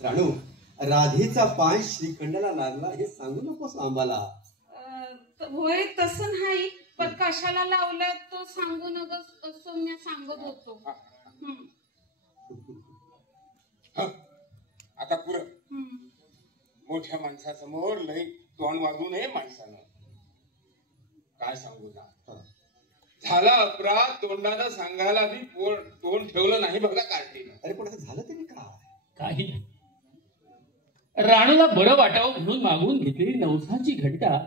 राणू, राधेचा पाय श्रीखंडाला लागला हे सांगू नकोस आम्हाला. होय तसं नाही, पण कशाला लावलं तो सांगू नकोस असं मी सांगत होतो. आता पुरं मोठ्या माणसासमोर लई तोंड वागू नये माणसानं. काय सांगू ना, झाला अपराध तोंडानं सांगायला बी तोंड ठेवलं नाही बघा कार्टीनं. अरे पण असं झालं तरी काय? काही नाही, राणूला बरं वाटावं म्हणून मागून घेतलेली नवसाची घंटा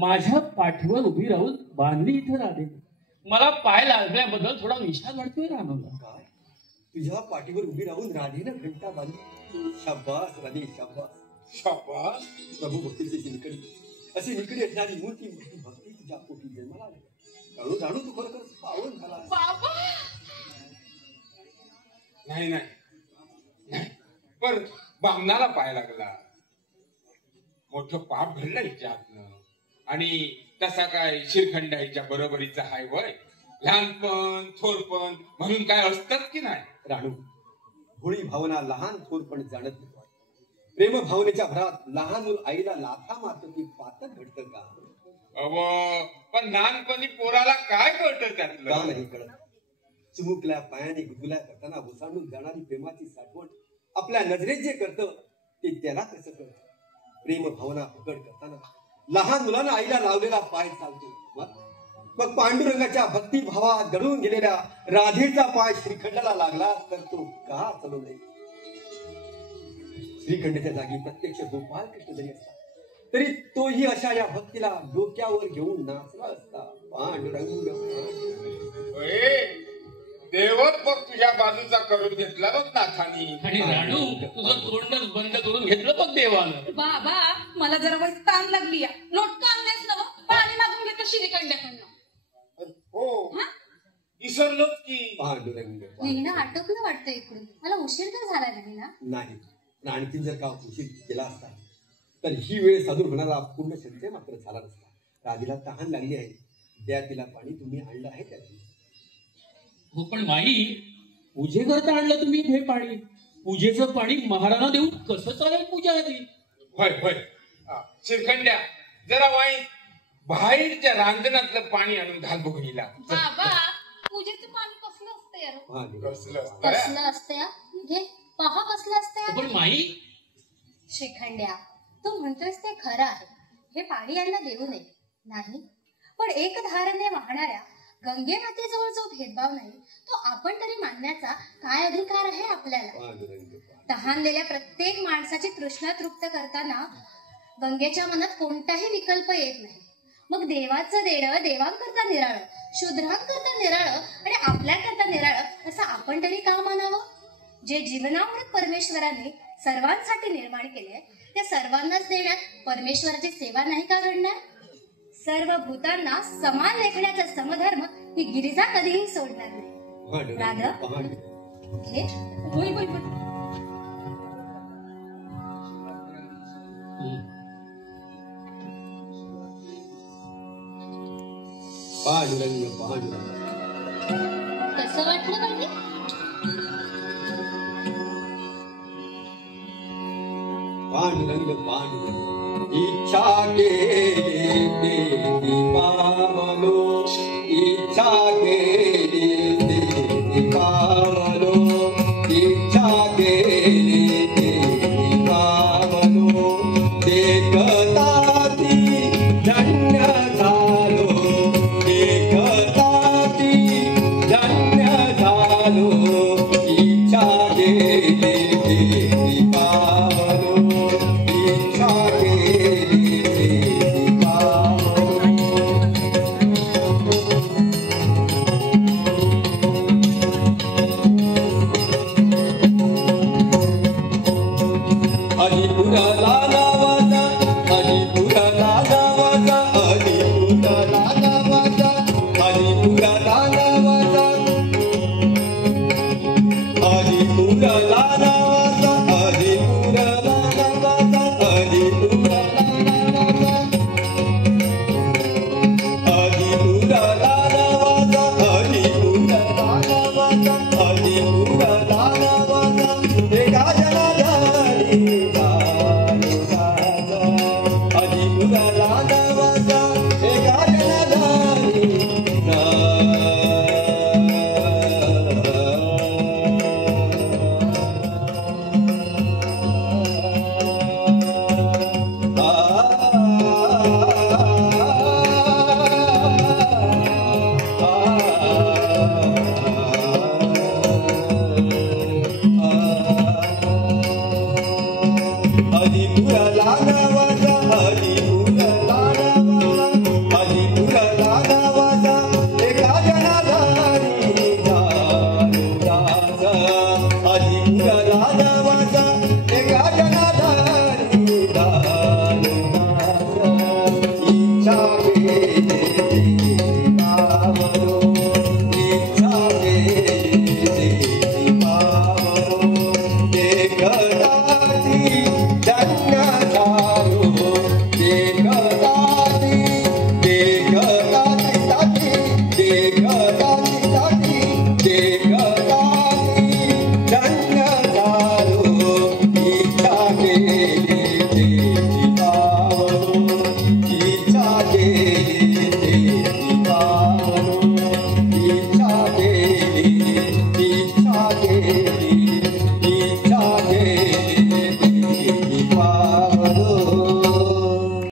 माझ्या पाठीवर उभी राहून बांधली इथं राधे. मला पाय लागल्याबद्दल थोडा विषाद वाटतोय राणूला. काय तुझ्या पाठीवर उभी राहून राधेनं घंटा बांधली? शाबास राधे, शाबास शाबास. प्रभू भक्तीचे निकडी असे निकडी असणारी मूर्ती भक्ती तुझ्या पोटी जन्माला आली. राणू, राणू तू खरोखर पावन झाला. नाही नाही नाही, पर बामणाला पाय लागला. मोठं पाप घडलं हिच्या हातनं. आणि तसा काय श्रीखंड हिच्या बरोबरीचा हाय वय? लहानपण थोरपण म्हणून काय असतात की नाही? राणू, भोळी भावना लहान थोरपण जाणत नाही. प्रेम भावनेच्या भरात लहान मूल आईला लाथा मारतं ती पातळ घडतं का? पण लहानपणी पोराला काय कळतं त्यातलं? का नाही कळत? चुमुकल्या पायाने गुदगुल्या करताना ओसांडून जाणारी प्रेमाची साठवण आपल्या नजरेत जे करतं ते त्याला कसं कळतं? प्रेम भावना प्रकट करताना लहान मुलांना आईला लावलेला पाय चालतो. मग पांडुरंगाच्या भक्ती भावात दडून गेलेल्या राधेचा पाय श्रीखंडाला लागला तर तो का चालू नाही? श्रीखंडाच्या जागी प्रत्यक्ष गोपाळ कृष्ण जरी असता तरी तोही अशा या भक्तीला डोक्यावर घेऊन नाचला असता. पांडुरंग देवच बघ तुझ्या बाजूचा करून घेतला बघ नाथानी. आणि राणू, तुझं तोंडच बंद करून घेतलं बघ देवानं. बाबा मला जरा वाईट ताण लागली. लोटका आणलेस ना, पाणी मागून घेतो श्रीखंडाकडनं. हो विसरलोच की. पांडुरंग लिहिणं आटोपलं वाटतं इकडून. मला उशीर तर झाला नाही ना? नाही, आणखी जर का उशीर केला असता तर ही वेळ साधून होणारा पूर्ण संचय मात्र झाला नसता. राधेला तहान लागली आहे, द्या तिला पाणी. तुम्ही आणलं आहे त्यातून. हो पण माई, पूजेकरता आणलं तुम्ही हे पाणी. पूजेचं पाणी महाराणा देऊन कसं चालेल पूजा आधी? होय होय, श्रीखंड्या जरा वाईट बाहेरच्या रांजणातलं पाणी आणून घाल बघणीला. बाबा पूजेचं पाणी कसलं असतं यार? कसलं असतं? घे पहा कसलं असतं. पण माई, श्रीखंड्या तू म्हणतोयस ते खरं आहे. हे पाणी यांना देऊ नये नाही, पण एक धारेने वाहणाऱ्या गंगे मातेजवळ जो भेदभाव नाही तो आपण तरी मानण्याचा काय अधिकार आहे आपल्याला? तहानलेल्या प्रत्येक माणसाची तृष्णा तृप्त करताना गंगेच्या मनात कोणताही विकल्प येत नाही. मग देवाचं देणं देवांकरता निराळं, शूद्रांकरता निराळं आणि आपल्याकरता निराळं असं आपण तरी का मानावं? जे जीवनामृत परमेश्वराने सर्वांसाठी निर्माण केले त्या सर्वांनाच देण्यात परमेश्वराची सेवा नाही का घडणार? सर्व भूतांना समान लेखण्याचा समधर्म ही गिरिजा कधीही सोडणार नाही. राधा घे. होय होय होय. पांडुरंग पांडुरंग. कसं वाटलं म्हणजे? पांडुरंग पांडुरंग. इच्छा केली पावलो, इच्छा केली पावलो, इच्छा केली पावलो. देखता ती धन्य झालो, देखता ती धन्य झालो. इच्छा केली पावलो, इच्छा हरी मुरला नावाचा हरी